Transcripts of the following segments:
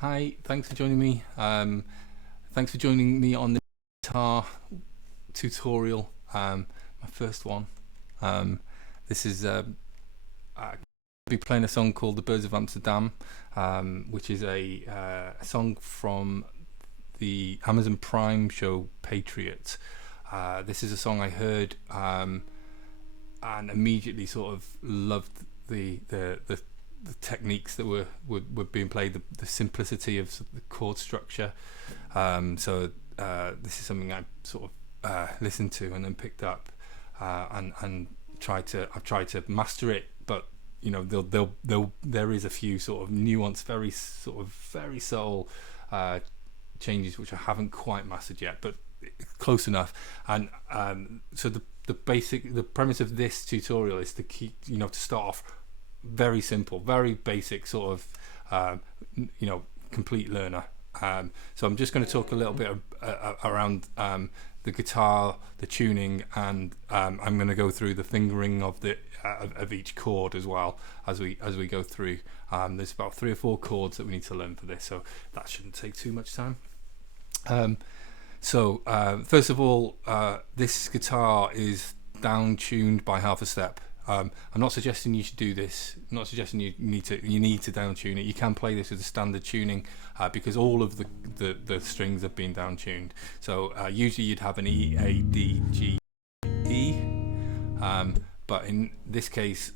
Hi, thanks for joining me. Thanks for joining me on the guitar tutorial, my first one. Um, this is I'll be playing a song called "The Birds of Amsterdam," which is a song from the Amazon Prime show Patriot. This is a song I heard and immediately sort of loved the techniques that were being played, the simplicity of the chord structure. So this is something I sort of listened to and then picked up and I've tried to master it, but you know there is a few sort of nuanced, very subtle changes which I haven't quite mastered yet, but close enough. And so the premise of this tutorial is to to start off very simple, very basic, sort of complete learner. So I'm just going to talk a little bit around the guitar, the tuning, and I'm going to go through the fingering of of each chord as well as we go through. There's about 3 or 4 chords that we need to learn for this, so that shouldn't take too much time. First of all, this guitar is down tuned by half a step. I'm not suggesting you should do this. I'm not suggesting you need to down tune it. You can play this with a standard tuning because all of the strings have been down tuned. So usually you'd have an E, A, D, G, E, but in this case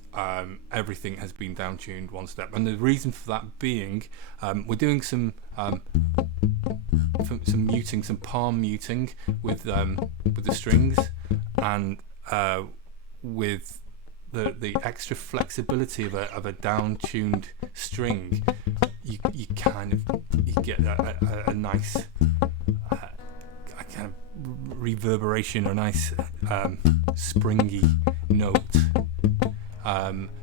everything has been down tuned 1 step. And the reason for that being, we're doing some muting, some palm muting with the strings, and with the extra flexibility of a down tuned string, you get a nice kind of reverberation, or a nice springy note.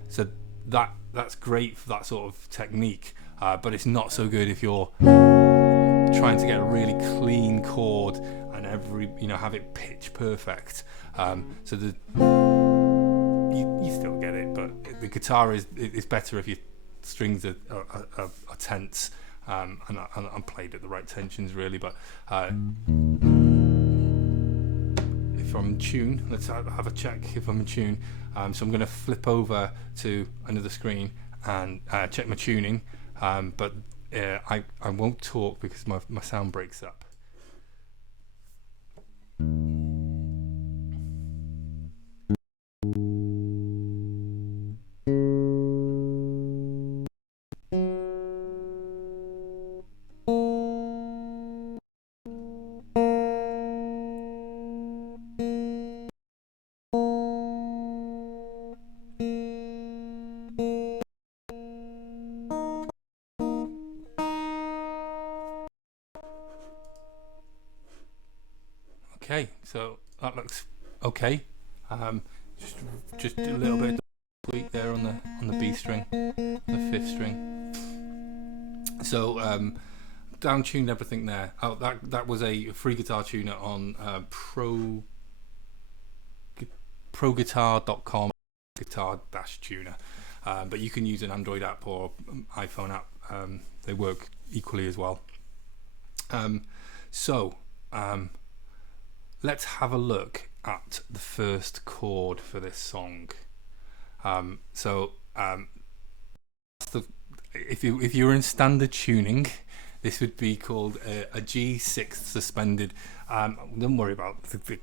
So that's great for that sort of technique, but it's not so good if you're trying to get a really clean chord and have it pitch perfect. So you still get it, but the guitar is better if your strings are tense and played at the right tensions, really. But if I'm in tune, let's have a check if I'm in tune. So I'm going to flip over to another screen and check my tuning, but I won't talk because my sound breaks up. Okay, so that looks okay. Just a little bit of tweak there on the B string, the 5th string. So down tuned everything there. Oh, that was a free guitar tuner on proguitar.com, guitar-tuner. But you can use an Android app or iPhone app. They work equally as well. Let's have a look at the first chord for this song. If you're in standard tuning, this would be called a G6 suspended. Don't worry about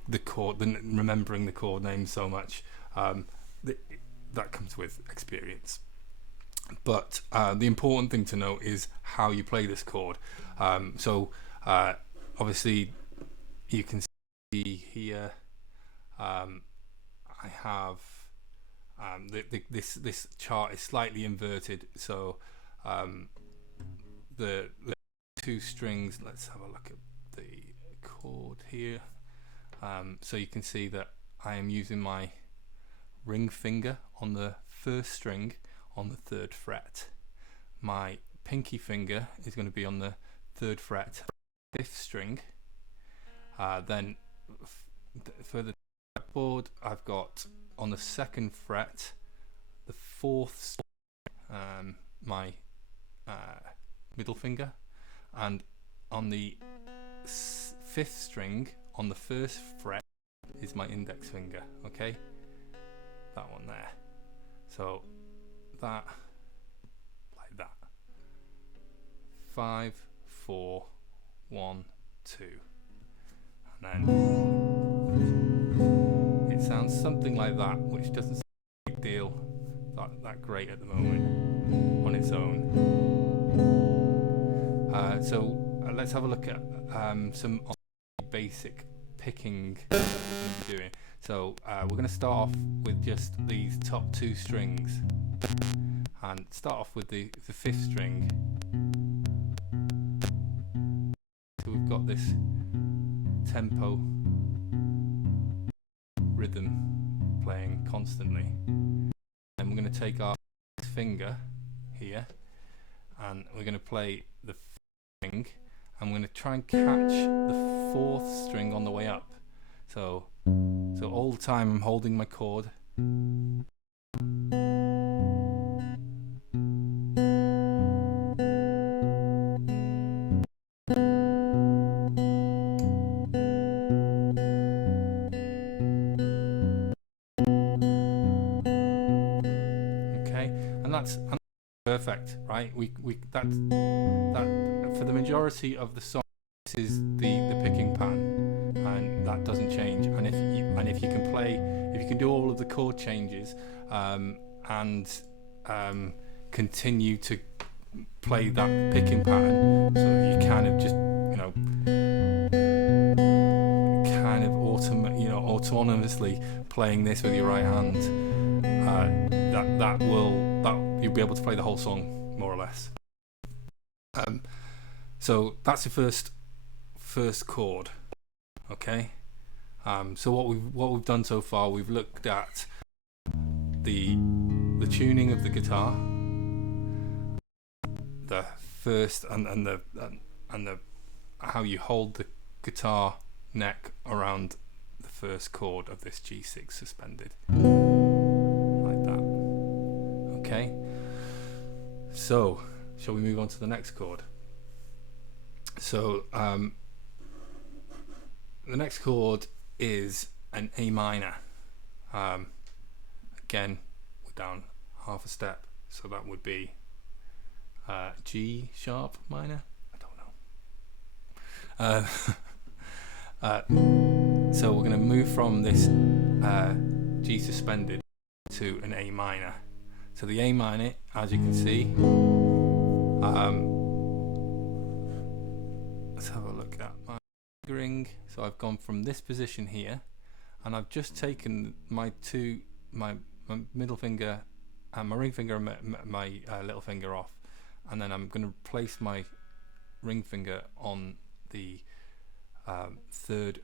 the chord, remembering the chord name so much. That comes with experience. But the important thing to know is how you play this chord. Obviously, you can see here. I have this chart is slightly inverted, so the 2 strings. Let's have a look at the chord here. So you can see that I am using my ring finger on the 1st string on the 3rd fret. My pinky finger is going to be on the 3rd fret, 5th string. Then for the board, I've got on the 2nd fret, the 4th string, my middle finger, and on the fifth string on the first fret is my index finger. Okay, that one there. So that, like that. 5, 4, 1, 2, and then it sounds something like that, which doesn't sound a big deal, that great at the moment on its own. So let's have a look at some basic picking that we're doing. So we're going to start off with just these top 2 strings, and start off with the 5th string. So we've got this tempo rhythm playing constantly, and we're going to take our finger here and we're going to play the string, and we're going to try and catch the 4th string on the way up. So all the time I'm holding my chord, that's perfect, right? That for the majority of the song, this is the picking pattern, and that doesn't change. And if you can do all of the chord changes, and continue to play that picking pattern, so you kind of just autonomously playing this with your right hand, you'll be able to play the whole song more or less. So that's the first chord. Okay. So what we've done so far, we've looked at the tuning of the guitar, the first and the how you hold the guitar neck around the first chord of this G6 suspended, like that. Okay. So shall we move on to the next chord? So the next chord is an A minor. Again, we're down half a step, so that would be G sharp minor. I don't know. So we're going to move from this G suspended to an A minor. So the A minor, as you can see, let's have a look at my fingering. So I've gone from this position here, and I've just taken my middle finger and my ring finger and my little finger off, and then I'm going to place my ring finger on the third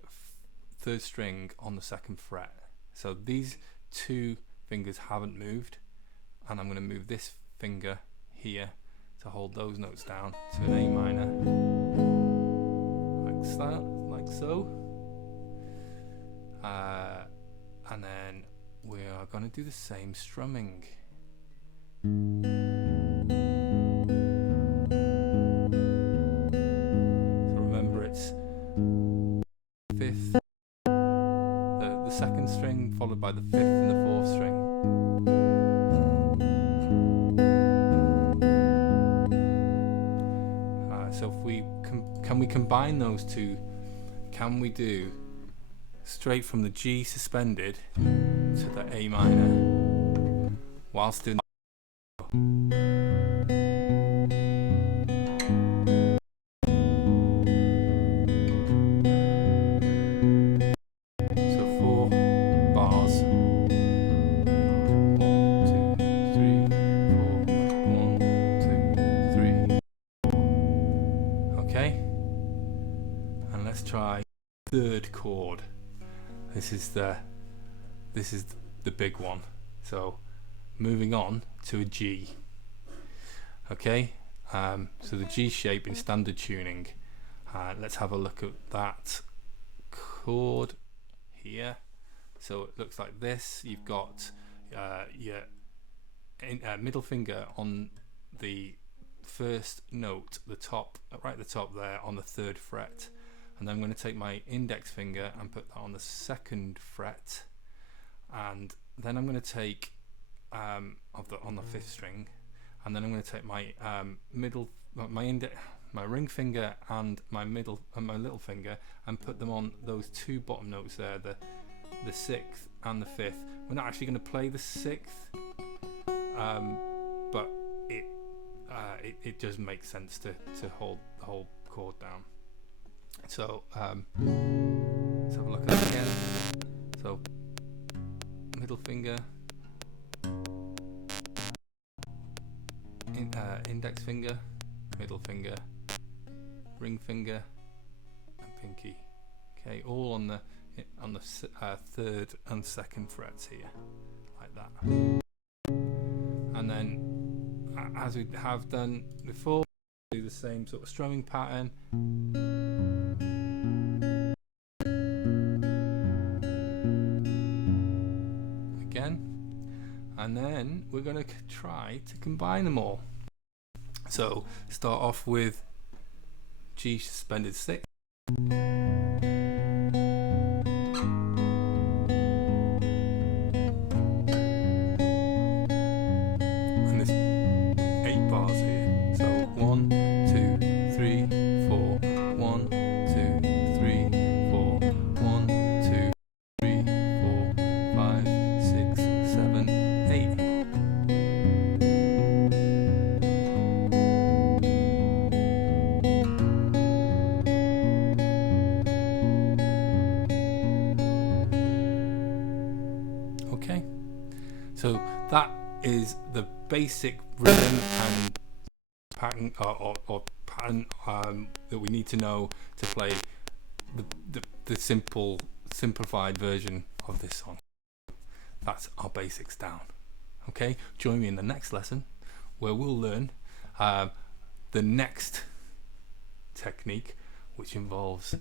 string on the 2nd fret. So these 2 fingers haven't moved, and I'm going to move this finger here to hold those notes down to an A minor, like so. And then we are going to do the same strumming. So remember, it's 5th, the 2nd string followed by the 5th and the 4th string. So if can we combine those two? Can we do straight from the G suspended to the A minor whilst doing so 4 bars, 1, 2, 3, 4, 1, 2, 3, okay, and let's try 3rd chord. This is the big one. So moving on to a G. Okay, so the G shape in standard tuning. Let's have a look at that chord here. So it looks like this. You've got your middle finger on the first note, the top, right at the top there on the 3rd fret, and then I'm going to take my index finger and put that on the 2nd fret, and then I'm going to take on the 5th string, and then I'm going to take my my ring finger and my little finger and put them on those 2 bottom notes there, the 6th and the 5th. We're not actually going to play the 6th, but it does make sense to hold the whole chord down. So let's have a look at that again. So middle finger, index finger, middle finger, ring finger, and pinky. Okay, all on the 3rd and 2nd frets here, like that. And then, as we have done before, do the same sort of strumming pattern. Again, and then we're going to try to combine them all. So start off with G suspended 6. And there's 8 bars here. So 1, 2, 3, 4. 1, 2, 3, 4. 1, 2, 3, 4, 5, 6, 7, 8. Okay, so that is the basic rhythm and pattern or pattern that we need to know to play the simplified version of this song. That's our basics down. Okay, join me in the next lesson where we'll learn the next technique, which involves